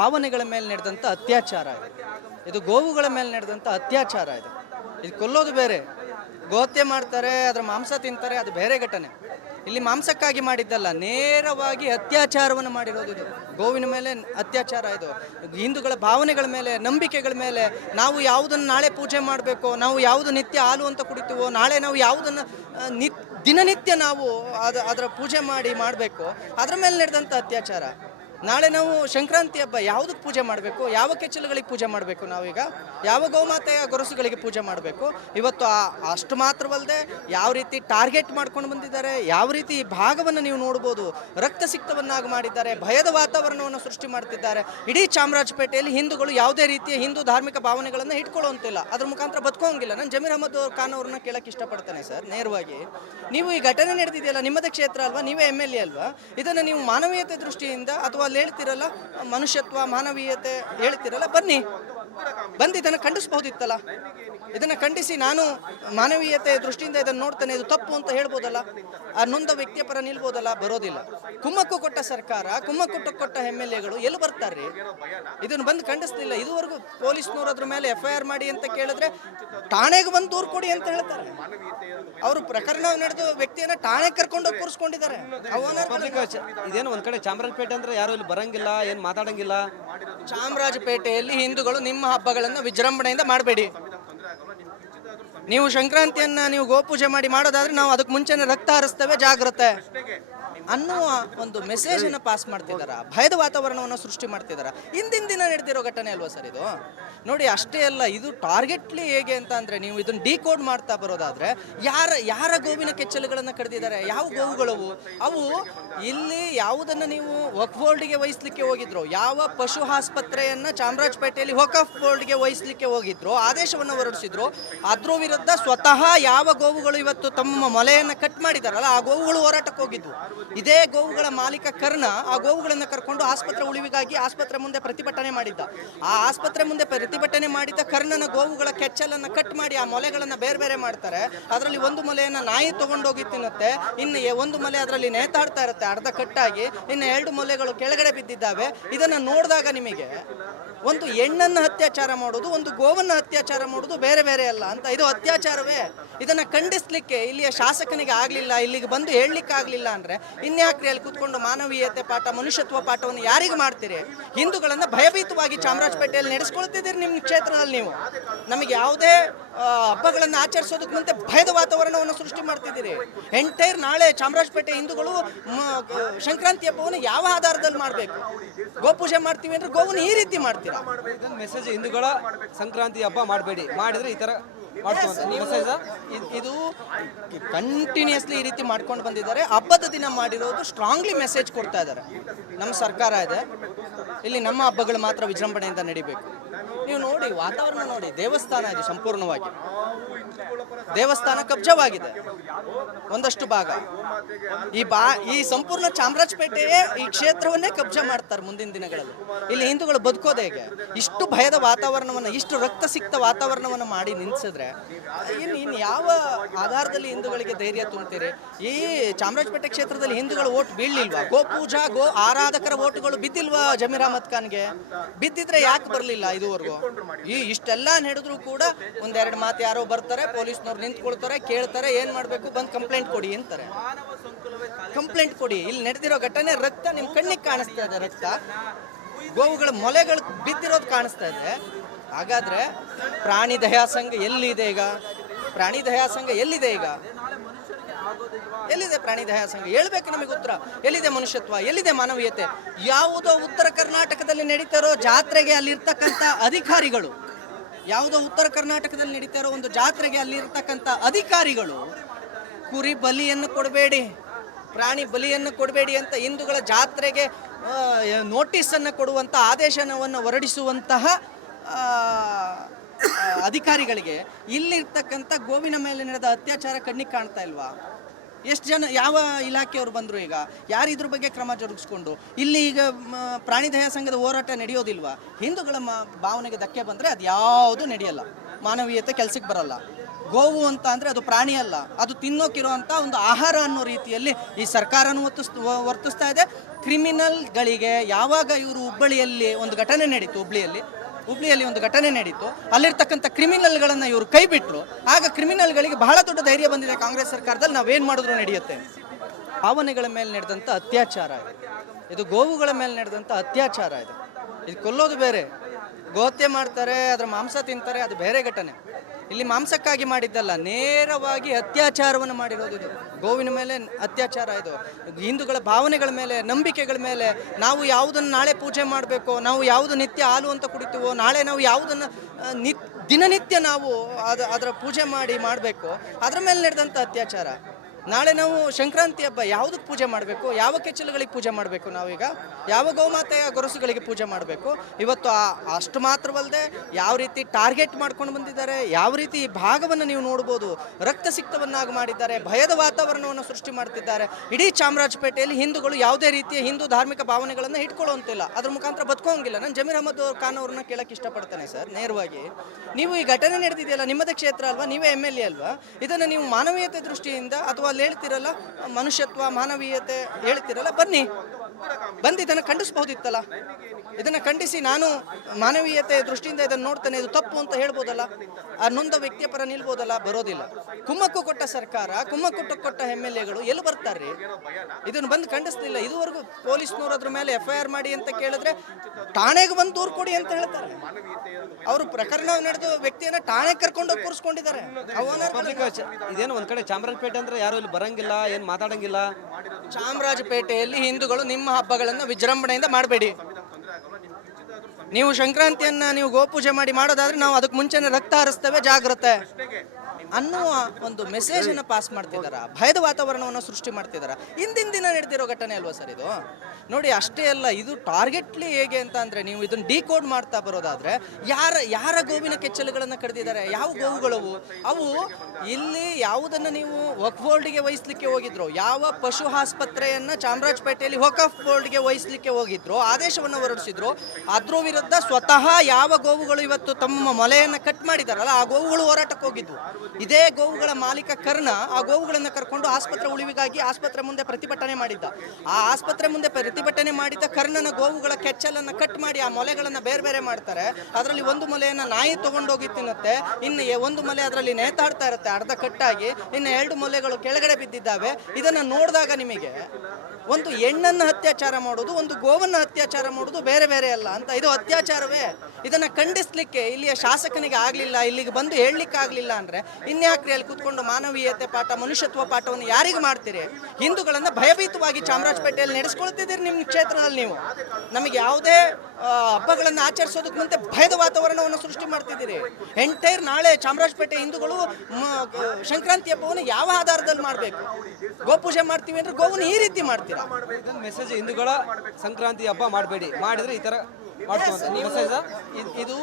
ಭಾವನೆಗಳ ಮೇಲೆ ನಡೆದಂಥ ಅತ್ಯಾಚಾರ ಇದು ಗೋವುಗಳ ಮೇಲೆ ನಡೆದಂಥ ಅತ್ಯಾಚಾರ ಇದು ಕೊಲ್ಲೋದು ಬೇರೆ, ಗೋಹತ್ಯೆ ಮಾಡ್ತಾರೆ, ಅದರ ಮಾಂಸ ತಿಂತಾರೆ, ಅದು ಬೇರೆ ಘಟನೆ. ಇಲ್ಲಿ ಮಾಂಸಕ್ಕಾಗಿ ಮಾಡಿದ್ದಲ್ಲ, ನೇರವಾಗಿ ಅತ್ಯಾಚಾರವನ್ನು ಮಾಡಿರೋದು ಇದು. ಗೋವಿನ ಮೇಲೆ ಅತ್ಯಾಚಾರ ಇದು. ಹಿಂದೂಗಳ ಭಾವನೆಗಳ ಮೇಲೆ, ನಂಬಿಕೆಗಳ ಮೇಲೆ, ನಾವು ಯಾವುದನ್ನು ನಾಳೆ ಪೂಜೆ ಮಾಡಬೇಕು, ನಾವು ಯಾವುದು ನಿತ್ಯ ಹಾಲು ಅಂತ ಕುಡಿತೀವೋ, ನಾಳೆ ನಾವು ಯಾವುದನ್ನು ದಿನನಿತ್ಯ ನಾವು ಅದರ ಪೂಜೆ ಮಾಡಬೇಕು, ಅದರ ಮೇಲೆ ನಡೆದಂಥ ಅತ್ಯಾಚಾರ. ನಾಳೆ ನಾವು ಸಂಕ್ರಾಂತಿ ಹಬ್ಬ ಯಾವುದಕ್ಕೆ ಪೂಜೆ ಮಾಡಬೇಕು, ಯಾವ ಕೆಚ್ಚಲುಗಳಿಗೆ ಪೂಜೆ ಮಾಡಬೇಕು, ನಾವೀಗ ಯಾವ ಗೋಮಾತೆಯ ಗೊರಸುಗಳಿಗೆ ಪೂಜೆ ಮಾಡಬೇಕು. ಇವತ್ತು ಅಷ್ಟು ಮಾತ್ರವಲ್ಲದೆ ಯಾವ ರೀತಿ ಟಾರ್ಗೆಟ್ ಮಾಡ್ಕೊಂಡು ಬಂದಿದ್ದಾರೆ, ಯಾವ ರೀತಿ ಈ ಭಾಗವನ್ನು ನೀವು ನೋಡ್ಬೋದು, ರಕ್ತಸಿಕ್ತವನ್ನಾಗಿ ಮಾಡಿದ್ದಾರೆ, ಭಯದ ವಾತಾವರಣವನ್ನು ಸೃಷ್ಟಿ ಮಾಡ್ತಿದ್ದಾರೆ. ಇಡೀ ಚಾಮರಾಜಪೇಟೆಯಲ್ಲಿ ಹಿಂದೂಗಳು ಯಾವುದೇ ರೀತಿಯ ಹಿಂದೂ ಧಾರ್ಮಿಕ ಭಾವನೆಗಳನ್ನು ಇಟ್ಕೊಳ್ಳುವಂತಿಲ್ಲ, ಅದ್ರ ಮುಖಾಂತರ ಬದುಕೋಂಗಿಲ್ಲ. ನಾನು ಜಮೀರ್ ಅಹಮದ್ ಖಾನ್ ಅವ್ರನ್ನ ಕೇಳಕ್ಕೆ ಇಷ್ಟಪಡ್ತೇನೆ ಸರ್, ನೇರವಾಗಿ ನೀವು ಈ ಘಟನೆ ನಡೆದಿದೆಯಲ್ಲ, ನಿಮ್ಮದೇ ಕ್ಷೇತ್ರ ಅಲ್ವಾ, ನೀವೇ MLA ಅಲ್ವಾ, ಇದನ್ನು ನೀವು ಮಾನವೀಯತೆ ದೃಷ್ಟಿಯಿಂದ ಅಥವಾ ಅಲ್ಲಿ ಹೇಳ್ತಿರಲ್ಲ ಮನುಷ್ಯತ್ವ ಮಾನವೀಯತೆ ಹೇಳ್ತಿರಲ್ಲ, ಬಂದು ಇದನ್ನು ಖಂಡಿಸಬಹುದಿತ್ತಲ್ಲ. ಇದನ್ನು ಖಂಡಿಸಿ ನಾನು ಮಾನವೀಯತೆ ದೃಷ್ಟಿಯಿಂದ ಇದನ್ನು ನೋಡ್ತೇನೆ, ಇದು ತಪ್ಪು ಅಂತ ಹೇಳ್ಬೋದಲ್ಲ, ಆ ನೊಂದ ವ್ಯಕ್ತಿಯ ಪರ ನಿಲ್ಬೋದಲ್ಲ. ಬರೋದಿಲ್ಲ. ಕುಮ್ಮಕ್ಕು ಕೊಟ್ಟ ಸರ್ಕಾರ, ಕುಮ್ಮಕ್ಕು ಕೊಟ್ಟ MLAಗಳು ಎಲ್ಲಿ ಬರ್ತಾರೆ? ಇದನ್ನು ಬಂದು ಖಂಡಿಸ್ಲಿಲ್ಲ ಇದುವರೆಗೂ. ಪೊಲೀಸ್ನವರು ಅದ್ರ ಮೇಲೆ FIR ಮಾಡಿ ಅಂತ ಕೇಳಿದ್ರೆ ಠಾಣೆಗೆ ಬಂದು ದೂರು ಕೊಡಿ ಅಂತ ಹೇಳ್ತಾರೆ. ಅವರು ಪ್ರಕರಣ ನಡೆದ ವ್ಯಕ್ತಿಯನ್ನ ಠಾಣೆಗೆ ಕರ್ಕೊಂಡೋಗಿ ಕೂರಿಸ್ಕೊಂಡಿದ್ದಾರೆ. ಇದೇನು ಒಂದ್ ಕಡೆ ಚಾಮರಾಜಪೇಟೆ ಅಂದ್ರೆ ಯಾರು ಇಲ್ಲಿ ಬರಂಗಿಲ್ಲ, ಏನ್ ಮಾತಾಡಂಗಿಲ್ಲ. ಚಾಮರಾಜಪೇಟೆಯಲ್ಲಿ ಹಿಂದೂಗಳು ನಿಮ್ಮ ಹಬ್ಬಗಳನ್ನು ವಿಜೃಂಭಣೆಯಿಂದ ಮಾಡಬೇಡಿ. ನೀವು ಸಂಕ್ರಾಂತಿಯನ್ನ ನೀವು ಗೋಪೂಜೆ ಮಾಡೋದಾದ್ರೆ ನಾವು ಅದಕ್ಕೆ ಮುಂಚೆನೆ ರಕ್ತ ಹರಿಸ್ತೇವೆ, ಜಾಗ್ರತೆ ಅನ್ನುವ ಒಂದು ಮೆಸೇಜ್ ಅನ್ನು ಪಾಸ್ ಮಾಡ್ತಿದಾರ. ಭಯದ ವಾತಾವರಣವನ್ನು ಸೃಷ್ಟಿ ಮಾಡ್ತಿದಾರ. ಹಿಂದಿನ ದಿನ ನಡೆದಿರೋ ಘಟನೆ ಅಲ್ವಾ ಸರ್ ಇದು? ನೋಡಿ, ಅಷ್ಟೇ ಅಲ್ಲ, ಇದು ಟಾರ್ಗೆಟ್ಲಿ ಹೇಗೆ ಅಂತ ಅಂದ್ರೆ, ನೀವು ಇದನ್ನ ಡಿಕೋಡ್ ಮಾಡ್ತಾ ಬರೋದಾದ್ರೆ, ಯಾರ ಗೋವಿನ ಕೆಚ್ಚಲುಗಳನ್ನು ಕಡ್ದಿದ್ದಾರೆ, ಯಾವ ಗೋವುಗಳವು ಅವು? ಇಲ್ಲಿ ಯಾವುದನ್ನು ನೀವು ವಕ್ಫ್ ಬೋರ್ಡ್ಗೆ ವಹಿಸ್ಲಿಕ್ಕೆ ಹೋಗಿದ್ರು, ಯಾವ ಪಶು ಆಸ್ಪತ್ರೆಯನ್ನ ಚಾಮರಾಜಪೇಟೆಯಲ್ಲಿ ವಕ್ಫ್ ಬೋರ್ಡ್ಗೆ ವಹಿಸ್ಲಿಕ್ಕೆ ಹೋಗಿದ್ರು, ಆದೇಶವನ್ನು ಹೊರಡಿಸಿದ್ರು, ಅದ್ರ ವಿರುದ್ಧ ಸ್ವತಃ ಯಾವ ಗೋವುಗಳು ಇವತ್ತು ತಮ್ಮ ಮೊಲೆಯನ್ನು ಕಟ್ ಮಾಡಿದಾರಲ್ಲ, ಆ ಗೋವುಗಳು ಹೋರಾಟಕ್ಕೆ ಹೋಗಿದ್ವು. ಇದೇ ಗೋವುಗಳ ಮಾಲೀಕ ಕರ್ಣ ಆ ಗೋವುಗಳನ್ನು ಕರ್ಕೊಂಡು ಆಸ್ಪತ್ರೆ ಉಳಿವಿಗಾಗಿ ಆಸ್ಪತ್ರೆ ಮುಂದೆ ಪ್ರತಿಭಟನೆ ಮಾಡಿದ್ದ. ಆ ಆಸ್ಪತ್ರೆ ಮುಂದೆ ಪ್ರತಿಭಟನೆ ಮಾಡಿದ್ದ ಕರ್ಣನ ಗೋವುಗಳ ಕೆಚ್ಚಲನ್ನು ಕಟ್ ಮಾಡಿ ಆ ಮೊಲೆಗಳನ್ನು ಬೇರೆ ಬೇರೆ ಮಾಡ್ತಾರೆ. ಅದರಲ್ಲಿ ಒಂದು ಮೊಲೆಯನ್ನು ನಾಯಿ ತಗೊಂಡೋಗಿ ತಿನ್ನುತ್ತೆ, ಇನ್ನು ಒಂದು ಮೊಲೆ ಅದರಲ್ಲಿ ನೇತಾಡ್ತಾ ಇರುತ್ತೆ ಅರ್ಧ ಕಟ್ಟಾಗಿ, ಇನ್ನು 2 ಮೊಲೆಗಳು ಕೆಳಗಡೆ ಬಿದ್ದಿದ್ದಾವೆ. ಇದನ್ನು ನೋಡಿದಾಗ ನಿಮಗೆ ಒಂದು ಹೆಣ್ಣನ್ನು ಅತ್ಯಾಚಾರ ಮಾಡೋದು, ಒಂದು ಗೋವನ್ನು ಅತ್ಯಾಚಾರ ಮಾಡೋದು ಬೇರೆ ಬೇರೆ ಅಲ್ಲ ಅಂತ. ಇದು ಅತ್ಯಾಚಾರವೇ. ಇದನ್ನು ಖಂಡಿಸ್ಲಿಕ್ಕೆ ಇಲ್ಲಿಯ ಶಾಸಕನಿಗೆ ಆಗಲಿಲ್ಲ, ಇಲ್ಲಿಗೆ ಬಂದು ಹೇಳಲಿಕ್ಕೆ ಆಗಲಿಲ್ಲ ಅಂದರೆ ಇನ್ಯಾಕ್ರಿ ಅಲ್ಲಿ ಕೂತ್ಕೊಂಡು ಮಾನವೀಯತೆ ಪಾಠ, ಮನುಷ್ಯತ್ವ ಪಾಠವನ್ನು ಯಾರಿಗೆ ಮಾಡ್ತೀರಿ? ಹಿಂದೂಗಳನ್ನು ಭಯಭೀತವಾಗಿ ಚಾಮರಾಜಪೇಟೆಯಲ್ಲಿ ನಡೆಸ್ಕೊಳ್ತಿದ್ದೀರಿ ನಿಮ್ಮ ಕ್ಷೇತ್ರದಲ್ಲಿ. ನೀವು ನಮಗೆ ಯಾವುದೇ ಹಬ್ಬಗಳನ್ನು ಆಚರಿಸೋದಕ್ಕೆ ಮುಂದೆ ಭಯದ ವಾತಾವರಣವನ್ನು ಸೃಷ್ಟಿ ಮಾಡ್ತಿದ್ದೀರಿ. ಎಂಟೈರ್ ನಾಳೆ ಚಾಮರಾಜಪೇಟೆ ಹಿಂದೂಗಳು ಸಂಕ್ರಾಂತಿ ಹಬ್ಬವನ್ನು ಯಾವ ಆಧಾರದಲ್ಲಿ ಮಾಡಬೇಕು? ಗೋಪೂಜೆ ಮಾಡ್ತೀವಿ ಅಂದ್ರೆ ಗೋವನ್ನು ಈ ರೀತಿ ಮಾಡ್ತೀರಾ? ಮೆಸೇಜ್ ಹಿಂದೂಗಳ ಸಂಕ್ರಾಂತಿ ಹಬ್ಬ ಮಾಡಬೇಡಿ, ಮಾಡಿದ್ರೆ ಈ ತರ ಇದು ಕಂಟಿನ್ಯೂಸ್ಲಿ ಈ ರೀತಿ ಮಾಡ್ಕೊಂಡು ಬಂದಿದ್ದಾರೆ. ಹಬ್ಬದ ದಿನ ಮಾಡಿರೋದು ಸ್ಟ್ರಾಂಗ್ಲಿ ಮೆಸೇಜ್ ಕೊಡ್ತಾ ಇದ್ದಾರೆ. ನಮ್ಮ ಸರ್ಕಾರ ಇದೆ, ಇಲ್ಲಿ ನಮ್ಮ ಹಬ್ಬಗಳು ಮಾತ್ರ ವಿಜೃಂಭಣೆಯಿಂದ ನಡಿಬೇಕು. ನೀವು ನೋಡಿ, ವಾತಾವರಣ ನೋಡಿ, ದೇವಸ್ಥಾನ ಇದು ಸಂಪೂರ್ಣವಾಗಿ ದೇವಸ್ಥಾನ ಕಬ್ಜವಾಗಿದೆ ಒಂದಷ್ಟು ಭಾಗ. ಈ ಸಂಪೂರ್ಣ ಚಾಮರಾಜಪೇಟೆಯೇ ಈ ಕ್ಷೇತ್ರವನ್ನೇ ಕಬ್ಜಾ ಮಾಡ್ತಾರೆ ಮುಂದಿನ ದಿನಗಳಲ್ಲಿ. ಇಲ್ಲಿ ಹಿಂದೂಗಳು ಬದುಕೋದು ಹೇಗೆ? ಇಷ್ಟು ಭಯದ ವಾತಾವರಣವನ್ನು, ಇಷ್ಟು ರಕ್ತಸಿಕ್ತ ವಾತಾವರಣವನ್ನು ಮಾಡಿ ನಿಲ್ಲಿಸಿದ್ರೆ ಇನ್ನು ಯಾವ ಆಧಾರದಲ್ಲಿ ಹಿಂದೂಗಳಿಗೆ ಧೈರ್ಯ ತುಂಬ್ತೀರಿ? ಈ ಚಾಮರಾಜಪೇಟೆ ಕ್ಷೇತ್ರದಲ್ಲಿ ಹಿಂದೂಗಳು ಓಟ್ ಬೀಳಲಿಲ್ವಾ? ಗೋ ಪೂಜಾ, ಗೋ ಆರಾಧಕರ ಓಟುಗಳು ಬಿದ್ದಿಲ್ವಾ ಜಮೀರ್ ಅಹಮದ್ ಖಾನ್ಗೆ? ಬಿದ್ದಿದ್ರೆ ಯಾಕೆ ಬರಲಿಲ್ಲ ಇದುವರೆಗೂ? ಇಷ್ಟೆಲ್ಲ ನಡೆದ್ರು ಕೂಡ ಒಂದೆರಡು ಮಾತು ಯಾರೋ ಬರ್ತಾರೆ, ಪೊಲೀಸ್ನವ್ರು ನಿಂತ್ಕೊಳ್ತಾರೆ, ಕೇಳ್ತಾರೆ, ಏನ್ ಮಾಡಬೇಕು, ಬಂದು ಕಂಪ್ಲೇಂಟ್ ಕೊಡಿ ಅಂತಾರೆ. ಕಂಪ್ಲೇಂಟ್ ಕೊಡಿ. ಇಲ್ಲಿ ನಡೆದಿರೋ ಘಟನೆ ರಕ್ತ ನಿಮ್ಮ ಕಣ್ಣಿಗೆ ಕಾಣಿಸ್ತಾ ಇದೆ, ರಕ್ತ ಗೋವುಗಳ ಮೊಲೆಗಳು ಬಿದ್ದಿರೋದು ಕಾಣಿಸ್ತಾ ಇದೆ. ಹಾಗಾದ್ರೆ ಪ್ರಾಣಿ ದಯಾ ಸಂಘ ಎಲ್ಲಿದೆ ಈಗ? ಪ್ರಾಣಿ ದಯಾ ಸಂಘ ಎಲ್ಲಿದೆ ಈಗ? ಎಲ್ಲಿದೆ ಪ್ರಾಣಿ ದಯಾ ಸಂಘ? ಹೇಳ್ಬೇಕು ನಮಗೆ ಉತ್ತರ. ಎಲ್ಲಿದೆ ಮನುಷ್ಯತ್ವ? ಎಲ್ಲಿದೆ ಮಾನವೀಯತೆ? ಯಾವುದೋ ಉತ್ತರ ಕರ್ನಾಟಕದಲ್ಲಿ ನಡೀತಾರೋ ಜಾತ್ರೆಗೆ ಅಲ್ಲಿರ್ತಕ್ಕಂಥ ಅಧಿಕಾರಿಗಳು, ಯಾವುದೋ ಉತ್ತರ ಕರ್ನಾಟಕದಲ್ಲಿ ನಡೀತಾ ಇರೋ ಒಂದು ಜಾತ್ರೆಗೆ ಅಲ್ಲಿರ್ತಕ್ಕಂಥ ಅಧಿಕಾರಿಗಳು ಕುರಿ ಬಲಿಯನ್ನು ಕೊಡಬೇಡಿ, ಪ್ರಾಣಿ ಬಲಿಯನ್ನು ಕೊಡಬೇಡಿ ಅಂತ ಹಿಂದೂಗಳ ಜಾತ್ರೆಗೆ ನೋಟಿಸನ್ನು ಕೊಡುವಂಥ ಆದೇಶವನ್ನು ಹೊರಡಿಸುವಂತಹ ಅಧಿಕಾರಿಗಳಿಗೆ ಇಲ್ಲಿರ್ತಕ್ಕಂಥ ಗೋವಿನ ಮೇಲೆ ನಡೆದ ಅತ್ಯಾಚಾರ ಕಣ್ಣಿಗೆ ಕಾಣ್ತಾ ಇಲ್ವಾ? ಎಷ್ಟು ಜನ, ಯಾವ ಇಲಾಖೆಯವರು ಬಂದರು ಈಗ? ಯಾರು ಇದ್ರ ಬಗ್ಗೆ ಕ್ರಮ ಜರುಗಿಸ್ಕೊಂಡು? ಇಲ್ಲಿ ಈಗ ಪ್ರಾಣಿ ದಯಾ ಸಂಘದ ಹೋರಾಟ ನಡೆಯೋದಿಲ್ವಾ? ಹಿಂದೂಗಳ ಭಾವನೆಗೆ ಧಕ್ಕೆ ಬಂದರೆ ಅದು ಯಾವುದು ನಡೆಯಲ್ಲ, ಮಾನವೀಯತೆ ಕೆಲಸಕ್ಕೆ ಬರಲ್ಲ. ಗೋವು ಅಂತ ಅಂದರೆ ಅದು ಪ್ರಾಣಿ ಅಲ್ಲ, ಅದು ತಿನ್ನೋಕಿರುವಂಥ ಒಂದು ಆಹಾರ ಅನ್ನೋ ರೀತಿಯಲ್ಲಿ ಈ ಸರ್ಕಾರನೂ ವರ್ತಿಸ್ತಾ ಇದೆ. ಕ್ರಿಮಿನಲ್ಗಳಿಗೆ ಯಾವಾಗ ಇವರು ಹುಬ್ಬಳ್ಳಿಯಲ್ಲಿ ಒಂದು ಘಟನೆ ನಡೀತು, ಹುಬ್ಳಿಯಲ್ಲಿ ಒಂದು ಘಟನೆ ನಡೀತು, ಅಲ್ಲಿರ್ತಕ್ಕಂಥ ಕ್ರಿಮಿನಲ್ಗಳನ್ನು ಇವರು ಕೈ ಬಿಟ್ಟರು. ಆಗ ಕ್ರಿಮಿನಲ್ಗಳಿಗೆ ಬಹಳ ದೊಡ್ಡ ಧೈರ್ಯ ಬಂದಿದೆ ಕಾಂಗ್ರೆಸ್ ಸರ್ಕಾರದಲ್ಲಿ, ನಾವೇನು ಮಾಡಿದ್ರು ನಡೆಯುತ್ತೆ. ಭಾವನೆಗಳ ಮೇಲೆ ನಡೆದಂಥ ಅತ್ಯಾಚಾರ ಇದು ಗೋವುಗಳ ಮೇಲೆ ನಡೆದಂಥ ಅತ್ಯಾಚಾರ ಇದು ಕೊಲ್ಲೋದು ಬೇರೆ, ಗೋಹತ್ಯೆ ಮಾಡ್ತಾರೆ, ಅದರ ಮಾಂಸ ತಿಂತಾರೆ, ಅದು ಬೇರೆ ಘಟನೆ. ಇಲ್ಲಿ ಮಾಂಸಕ್ಕಾಗಿ ಮಾಡಿದ್ದಲ್ಲ, ನೇರವಾಗಿ ಅತ್ಯಾಚಾರವನ್ನು ಮಾಡಿರೋದು ಇದು. ಗೋವಿನ ಮೇಲೆ ಅತ್ಯಾಚಾರ ಇದು. ಹಿಂದೂಗಳ ಭಾವನೆಗಳ ಮೇಲೆ, ನಂಬಿಕೆಗಳ ಮೇಲೆ, ನಾವು ಯಾವುದನ್ನು ನಾಳೆ ಪೂಜೆ ಮಾಡಬೇಕು, ನಾವು ಯಾವುದು ನಿತ್ಯ ಹಾಲು ಅಂತ ಕುಡಿತೀವೋ, ನಾಳೆ ನಾವು ಯಾವುದನ್ನು ದಿನನಿತ್ಯ ನಾವು ಅದರ ಪೂಜೆ ಮಾಡಬೇಕು, ಅದರ ಮೇಲೆ ನಡೆದಂಥ ಅತ್ಯಾಚಾರ. ನಾಳೆ ನಾವು ಸಂಕ್ರಾಂತಿ ಹಬ್ಬ ಯಾವುದಕ್ಕೆ ಪೂಜೆ ಮಾಡಬೇಕು, ಯಾವ ಕೆಚ್ಚಲುಗಳಿಗೆ ಪೂಜೆ ಮಾಡಬೇಕು, ನಾವೀಗ ಯಾವ ಗೋಮಾತೆಯ ಗೊರಸುಗಳಿಗೆ ಪೂಜೆ ಮಾಡಬೇಕು. ಇವತ್ತು ಅಷ್ಟು ಮಾತ್ರವಲ್ಲದೆ ಯಾವ ರೀತಿ ಟಾರ್ಗೆಟ್ ಮಾಡ್ಕೊಂಡು ಬಂದಿದ್ದಾರೆ, ಯಾವ ರೀತಿ ಈ ಭಾಗವನ್ನು ನೀವು ನೋಡ್ಬೋದು, ರಕ್ತಸಿಕ್ತವನ್ನಾಗಿ ಮಾಡಿದ್ದಾರೆ, ಭಯದ ವಾತಾವರಣವನ್ನು ಸೃಷ್ಟಿ ಮಾಡ್ತಿದ್ದಾರೆ. ಇಡೀ ಚಾಮರಾಜಪೇಟೆಯಲ್ಲಿ ಹಿಂದೂಗಳು ಯಾವುದೇ ರೀತಿಯ ಹಿಂದೂ ಧಾರ್ಮಿಕ ಭಾವನೆಗಳನ್ನು ಇಟ್ಕೊಳ್ಳುವಂತಿಲ್ಲ, ಅದ್ರ ಮುಖಾಂತರ ಬದುಕೋಂಗಿಲ್ಲ. ನಾನು ಜಮೀರ್ ಅಹಮದ್ ಖಾನ್ ಅವ್ರನ್ನ ಕೇಳಕ್ಕೆ ಇಷ್ಟಪಡ್ತೇನೆ ಸರ್, ನೇರವಾಗಿ ನೀವು ಈ ಘಟನೆ ನಡೆದಿದೆಯಲ್ಲ, ನಿಮ್ಮದೇ ಕ್ಷೇತ್ರ ಅಲ್ವಾ, ನೀವೇ MLA ಅಲ್ವಾ, ಇದನ್ನು ನೀವು ಮಾನವೀಯತೆ ದೃಷ್ಟಿಯಿಂದ ಅಥವಾ ಅಲ್ಲಿ ಹೇಳ್ತಿರಲ್ಲ ಮನುಷ್ಯತ್ವ ಮಾನವೀಯತೆ ಹೇಳ್ತಿರಲ್ಲ, ಬಂದು ಇದನ್ನು ಖಂಡಿಸ್ಬಹುದಿತ್ತಲ್ಲ. ಇದನ್ನು ಖಂಡಿಸಿ ನಾನು ಮಾನವೀಯತೆ ದೃಷ್ಟಿಯಿಂದ ಇದನ್ನು ನೋಡ್ತೇನೆ, ಇದು ತಪ್ಪು ಅಂತ ಹೇಳ್ಬೋದಲ್ಲ, ಆ ನೊಂದ ವ್ಯಕ್ತಿಯ ಪರ ನಿಲ್ಬೋದಲ್ಲ. ಬರೋದಿಲ್ಲ. ಕುಮ್ಮಕ್ಕು ಕೊಟ್ಟ ಸರ್ಕಾರ, ಕುಮ್ಮಕ್ಕು ಕೊಟ್ಟ MLAಗಳು ಎಲ್ಲಿ ಬರ್ತಾರ್ರಿ? ಇದನ್ನು ಬಂದು ಖಂಡಿಸ್ಲಿಲ್ಲ. ಇದುವರೆಗೂ ಪೊಲೀಸ್ನವ್ರು ಅದ್ರ ಮೇಲೆ FIR ಮಾಡಿ ಅಂತ ಕೇಳಿದ್ರೆ ಠಾಣೆಗೆ ಬಂದು ದೂರು ಕೊಡಿ ಅಂತ ಹೇಳ್ತಾರೆ. ಅವರು ಪ್ರಕರಣ ನಡೆದ ವ್ಯಕ್ತಿಯನ್ನ ಠಾಣೆಗೆ ಕರ್ಕೊಂಡೋಗಿ ಕೂರಿಸ್ಕೊಂಡಿದ್ದಾರೆ. ಇದೇನು ಒಂದ್ ಕಡೆ ಚಾಮರಾಜಪೇಟೆ ಅಂದ್ರೆ ಯಾರು ಇಲ್ಲಿ ಬರಂಗಿಲ್ಲ, ಏನ್ ಮಾತಾಡಂಗಿಲ್ಲ. ಚಾಮರಾಜಪೇಟೆಯಲ್ಲಿ ಹಿಂದೂಗಳು ನಿಮ್ಮ ಹಬ್ಬಗಳನ್ನು ವಿಜೃಂಭಣೆಯಿಂದ ಮಾಡಬೇಡಿ. ನೀವು ಸಂಕ್ರಾಂತಿಯನ್ನ ನೀವು ಗೋಪೂಜೆ ಮಾಡೋದಾದ್ರೆ ನಾವು ಅದಕ್ಕೆ ಮುಂಚೆನೆ ರಕ್ತ ಹರಿಸ್ತೇವೆ, ಜಾಗ್ರತೆ ಅನ್ನುವ ಒಂದು ಮೆಸೇಜ್ ಅನ್ನು ಪಾಸ್ ಮಾಡ್ತಿದಾರ. ಭಯದ ವಾತಾವರಣವನ್ನು ಸೃಷ್ಟಿ ಮಾಡ್ತಿದಾರ. ಹಿಂದಿನ ದಿನ ನಡೆದಿರೋ ಘಟನೆ ಅಲ್ವಾ ಸರ್ ಇದು? ನೋಡಿ, ಅಷ್ಟೇ ಅಲ್ಲ, ಇದು ಟಾರ್ಗೆಟ್ಲಿ ಹೇಗೆ ಅಂತ ಅಂದ್ರೆ, ನೀವು ಇದನ್ನ ಡಿಕೋಡ್ ಮಾಡ್ತಾ ಬರೋದಾದ್ರೆ, ಯಾರ ಗೋವಿನ ಕೆಚ್ಚಲುಗಳನ್ನು ಕಡ್ದಿದ್ದಾರೆ, ಯಾವ ಗೋವುಗಳವು ಅವು? ಇಲ್ಲಿ ಯಾವುದನ್ನು ನೀವು ವಕ್ಫ್ ಬೋರ್ಡ್ಗೆ ವಹಿಸ್ಲಿಕ್ಕೆ ಹೋಗಿದ್ರು, ಯಾವ ಪಶು ಆಸ್ಪತ್ರೆಯನ್ನ ಚಾಮರಾಜಪೇಟೆಯಲ್ಲಿ ವಕ್ಫ್ ಬೋರ್ಡ್ಗೆ ವಹಿಸ್ಲಿಕ್ಕೆ ಹೋಗಿದ್ರು, ಆದೇಶವನ್ನು ಹೊರಡಿಸಿದ್ರು, ಅದ್ರ ವಿರುದ್ಧ ಸ್ವತಃ ಯಾವ ಗೋವುಗಳು ಇವತ್ತು ತಮ್ಮ ಮೊಲೆಯನ್ನು ಕಟ್ ಮಾಡಿದಾರಲ್ಲ, ಆ ಗೋವುಗಳು ಹೋರಾಟಕ್ಕೆ ಹೋಗಿದ್ವು. ಇದೇ ಗೋವುಗಳ ಮಾಲೀಕ ಕರ್ಣ ಆ ಗೋವುಗಳನ್ನು ಕರ್ಕೊಂಡು ಆಸ್ಪತ್ರೆ ಉಳಿವಿಗಾಗಿ ಆಸ್ಪತ್ರೆ ಮುಂದೆ ಪ್ರತಿಭಟನೆ ಮಾಡಿದ್ದ. ಆ ಆಸ್ಪತ್ರೆ ಮುಂದೆ ಪ್ರತಿಭಟನೆ ಮಾಡಿದ್ದ ಕರ್ಣನ ಗೋವುಗಳ ಕೆಚ್ಚಲನ್ನು ಕಟ್ ಮಾಡಿ ಆ ಮೊಲೆಗಳನ್ನು ಬೇರೆ ಬೇರೆ ಮಾಡ್ತಾರೆ. ಅದರಲ್ಲಿ ಒಂದು ಮೊಲೆಯನ್ನು ನಾಯಿ ತಗೊಂಡೋಗಿ ತಿನ್ನುತ್ತೆ, ಇನ್ನು ಒಂದು ಮೊಲೆ ಅದರಲ್ಲಿ ನೇತಾಡ್ತಾ ಇರುತ್ತೆ ಅರ್ಧ ಕಟ್ಟಾಗಿ, ಇನ್ನು 2 ಮೊಲೆಗಳು ಕೆಳಗಡೆ ಬಿದ್ದಿದ್ದಾವೆ. ಇದನ್ನು ನೋಡಿದಾಗ ನಿಮಗೆ ಒಂದು ಹೆಣ್ಣನ್ನು ಅತ್ಯಾಚಾರ ಮಾಡೋದು, ಒಂದು ಗೋವನ್ನು ಅತ್ಯಾಚಾರ ಮಾಡೋದು ಬೇರೆ ಬೇರೆ ಅಲ್ಲ ಅಂತ. ಇದು ಅತ್ಯಾಚಾರವೇ. ಇದನ್ನು ಖಂಡಿಸ್ಲಿಕ್ಕೆ ಇಲ್ಲಿಯ ಶಾಸಕನಿಗೆ ಆಗಲಿಲ್ಲ, ಇಲ್ಲಿಗೆ ಬಂದು ಹೇಳಲಿಕ್ಕೆ ಆಗಲಿಲ್ಲ ಅಂದರೆ ಇನ್ಯಾಕ್ರಿ ಅಲ್ಲಿ ಕೂತ್ಕೊಂಡು ಮಾನವೀಯತೆ ಪಾಠ, ಮನುಷ್ಯತ್ವ ಪಾಠವನ್ನು ಯಾರಿಗೆ ಮಾಡ್ತೀರಿ? ಹಿಂದೂಗಳನ್ನು ಭಯಭೀತವಾಗಿ ಚಾಮರಾಜಪೇಟೆಯಲ್ಲಿ ನಡೆಸ್ಕೊಳ್ತಿದ್ದೀರಿ ನಿಮ್ಮ ಕ್ಷೇತ್ರದಲ್ಲಿ. ನೀವು ನಮಗೆ ಯಾವುದೇ ಹಬ್ಬಗಳನ್ನು ಆಚರಿಸೋದಕ್ಕೆ ಮುಂದೆ ಭಯದ ವಾತಾವರಣವನ್ನು ಸೃಷ್ಟಿ ಮಾಡ್ತಿದ್ದೀರಿ. ಎಂಟೈರ್ ನಾಳೆ ಚಾಮರಾಜಪೇಟೆ ಹಿಂದೂಗಳು ಸಂಕ್ರಾಂತಿ ಹಬ್ಬವನ್ನು ಯಾವ ಆಧಾರದಲ್ಲಿ ಮಾಡಬೇಕು? ಗೋಪೂಜೆ ಮಾಡ್ತೀವಿ ಅಂದ್ರೆ ಗೋವನ್ನು ಈ ರೀತಿ ಮಾಡ್ತೀರಾ? ಮೆಸೇಜ್ ಹಿಂದೂಗಳ ಸಂಕ್ರಾಂತಿ ಹಬ್ಬ ಮಾಡಬೇಡಿ, ಮಾಡಿದ್ರೆ ಈ ತರ ಇದು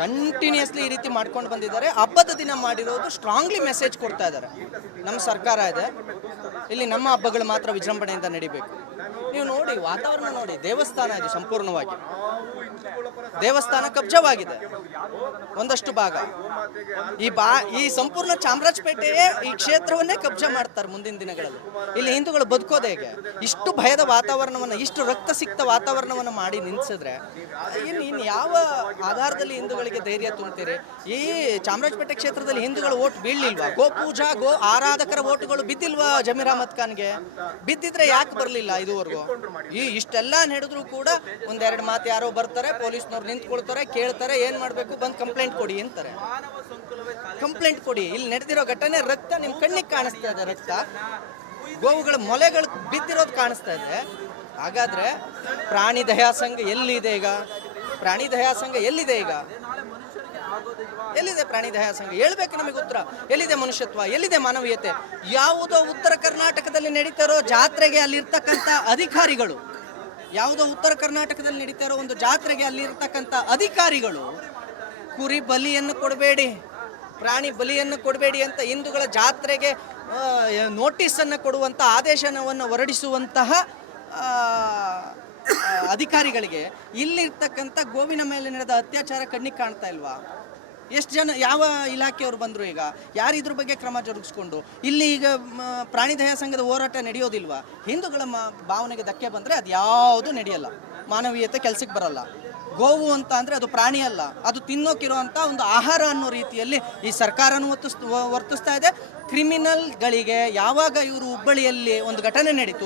ಕಂಟಿನ್ಯೂಸ್ಲಿ ಈ ರೀತಿ ಮಾಡ್ಕೊಂಡು ಬಂದಿದ್ದಾರೆ. ಹಬ್ಬದ ದಿನ ಮಾಡಿರೋದು ಸ್ಟ್ರಾಂಗ್ಲಿ ಮೆಸೇಜ್ ಕೊಡ್ತಾ ಇದ್ದಾರೆ. ನಮ್ಮ ಸರ್ಕಾರ ಇದೆ, ಇಲ್ಲಿ ನಮ್ಮ ಹಬ್ಬಗಳು ಮಾತ್ರ ವಿಜೃಂಭಣೆಯಿಂದ ನಡಿಬೇಕು. ನೀವು ನೋಡಿ, ವಾತಾವರಣ ನೋಡಿ, ದೇವಸ್ಥಾನ ಇದು ಸಂಪೂರ್ಣವಾಗಿ ದೇವಸ್ಥಾನ ಕಬ್ಜವಾಗಿದೆ ಒಂದಷ್ಟು ಭಾಗ. ಈ ಸಂಪೂರ್ಣ ಚಾಮರಾಜಪೇಟೆಯೇ ಈ ಕ್ಷೇತ್ರವನ್ನೇ ಕಬ್ಜಾ ಮಾಡ್ತಾರೆ ಮುಂದಿನ ದಿನಗಳಲ್ಲಿ. ಇಲ್ಲಿ ಹಿಂದೂಗಳು ಬದುಕೋದು ಹೇಗೆ? ಇಷ್ಟು ಭಯದ ವಾತಾವರಣವನ್ನು, ಇಷ್ಟು ರಕ್ತಸಿಕ್ತ ವಾತಾವರಣವನ್ನು ಮಾಡಿ ನಿಲ್ಲಿಸಿದ್ರೆ ಇನ್ನು ಯಾವ ಆಧಾರದಲ್ಲಿ ಹಿಂದೂಗಳಿಗೆ ಧೈರ್ಯ ತುಂಬ್ತೀರಿ? ಈ ಚಾಮರಾಜಪೇಟೆ ಕ್ಷೇತ್ರದಲ್ಲಿ ಹಿಂದೂಗಳು ಓಟ್ ಬೀಳಲಿಲ್ವಾ? ಗೋಪೂಜಾ, ಗೋ ಆರಾಧಕರ ಓಟುಗಳು ಬಿದ್ದಿಲ್ವಾ ಜಮೀರ್ ಅಹಮದ್ ಖಾನ್ಗೆ? ಬಿದ್ದಿದ್ರೆ ಯಾಕೆ ಬರಲಿಲ್ಲ ಇದುವರೆಗೂ? ಇಷ್ಟೆಲ್ಲ ನಡೆದ್ರು ಕೂಡ ಒಂದೆರಡು ಮಾತು ಯಾರೋ ಬರ್ತಾರೆ, ಪೊಲೀಸ್ನವ್ರು ನಿಂತ್ಕೊಳ್ತಾರೆ, ಕೇಳ್ತಾರೆ, ಏನ್ ಮಾಡಬೇಕು, ಬಂದು ಕಂಪ್ಲೇಂಟ್ ಕೊಡಿ ಅಂತಾರೆ. ಕಂಪ್ಲೇಂಟ್ ಕೊಡಿ. ಇಲ್ಲಿ ನಡೆದಿರೋ ಘಟನೆ ರಕ್ತ ನಿಮ್ಮ ಕಣ್ಣಿಗೆ ಕಾಣಿಸ್ತಾ ಇದೆ, ರಕ್ತ ಗೋವುಗಳ ಮೊಲೆಗಳು ಬಿದ್ದಿರೋದು ಕಾಣಿಸ್ತಾ ಇದೆ. ಹಾಗಾದ್ರೆ ಪ್ರಾಣಿ ದಯಾ ಸಂಘ ಎಲ್ಲಿದೆ ಈಗ? ಪ್ರಾಣಿ ದಯಾ ಸಂಘ ಎಲ್ಲಿದೆ ಈಗ? ಎಲ್ಲಿದೆ ಪ್ರಾಣಿ ದಯಾ ಸಂಘ? ಹೇಳ್ಬೇಕು ನಮಗೆ ಉತ್ತರ. ಎಲ್ಲಿದೆ ಮನುಷ್ಯತ್ವ? ಎಲ್ಲಿದೆ ಮಾನವೀಯತೆ? ಯಾವುದೋ ಉತ್ತರ ಕರ್ನಾಟಕದಲ್ಲಿ ನಡೀತಾ ಇರೋ ಜಾತ್ರೆಗೆ ಅಲ್ಲಿರ್ತಕ್ಕಂಥ ಅಧಿಕಾರಿಗಳು, ಯಾವುದೋ ಉತ್ತರ ಕರ್ನಾಟಕದಲ್ಲಿ ನಡೀತಾ ಇರೋ ಒಂದು ಜಾತ್ರೆಗೆ ಅಲ್ಲಿರ್ತಕ್ಕಂಥ ಅಧಿಕಾರಿಗಳು ಕುರಿ ಬಲಿಯನ್ನು ಕೊಡಬೇಡಿ, ಪ್ರಾಣಿ ಬಲಿಯನ್ನು ಕೊಡಬೇಡಿ ಅಂತ ಹಿಂದೂಗಳ ಜಾತ್ರೆಗೆ ನೋಟಿಸನ್ನು ಕೊಡುವಂಥ ಆದೇಶವನ್ನು ಹೊರಡಿಸುವಂತಹ ಅಧಿಕಾರಿಗಳಿಗೆ ಇಲ್ಲಿರ್ತಕ್ಕಂಥ ಗೋವಿನ ಮೇಲೆ ನಡೆದ ಅತ್ಯಾಚಾರ ಕಣ್ಣಿಗೆ ಕಾಣ್ತಾ ಇಲ್ವಾ? ಎಷ್ಟು ಜನ ಯಾವ ಇಲಾಖೆಯವರು ಬಂದರು ಈಗ ಯಾರು ಇದ್ರ ಬಗ್ಗೆ ಕ್ರಮ ಜರುಗಿಸ್ಕೊಂಡು ಇಲ್ಲಿ ಈಗ ಪ್ರಾಣಿ ದಯಾ ಸಂಘದ ಹೋರಾಟ ನಡೆಯೋದಿಲ್ವಾ? ಹಿಂದೂಗಳ ಭಾವನೆಗೆ ಧಕ್ಕೆ ಬಂದರೆ ಅದು ಯಾವುದು ನಡೆಯಲ್ಲ, ಮಾನವೀಯತೆ ಕೆಲಸಕ್ಕೆ ಬರಲ್ಲ. ಗೋವು ಅಂತ ಅಂದರೆ ಅದು ಪ್ರಾಣಿ ಅಲ್ಲ, ಅದು ತಿನ್ನೋಕಿರುವಂಥ ಒಂದು ಆಹಾರ ಅನ್ನೋ ರೀತಿಯಲ್ಲಿ ಈ ಸರ್ಕಾರನೂ ವರ್ತಿಸ್ತಾ ಇದೆ. ಕ್ರಿಮಿನಲ್ಗಳಿಗೆ ಯಾವಾಗ ಇವರು ಹುಬ್ಬಳ್ಳಿಯಲ್ಲಿ ಒಂದು ಘಟನೆ ನಡೀತು,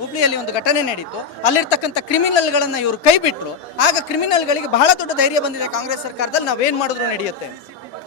ಹುಬ್ಳಿಯಲ್ಲಿ ಒಂದು ಘಟನೆ ನಡೀತು, ಅಲ್ಲಿರ್ತಕ್ಕಂಥ ಕ್ರಿಮಿನಲ್ಗಳನ್ನು ಇವರು ಕೈ ಬಿಟ್ಟರು. ಆಗ ಕ್ರಿಮಿನಲ್ಗಳಿಗೆ ಬಹಳ ದೊಡ್ಡ ಧೈರ್ಯ ಬಂದಿದೆ ಕಾಂಗ್ರೆಸ್ ಸರ್ಕಾರದಲ್ಲಿ, ನಾವೇನು ಮಾಡಿದ್ರು ನಡೆಯುತ್ತೆ.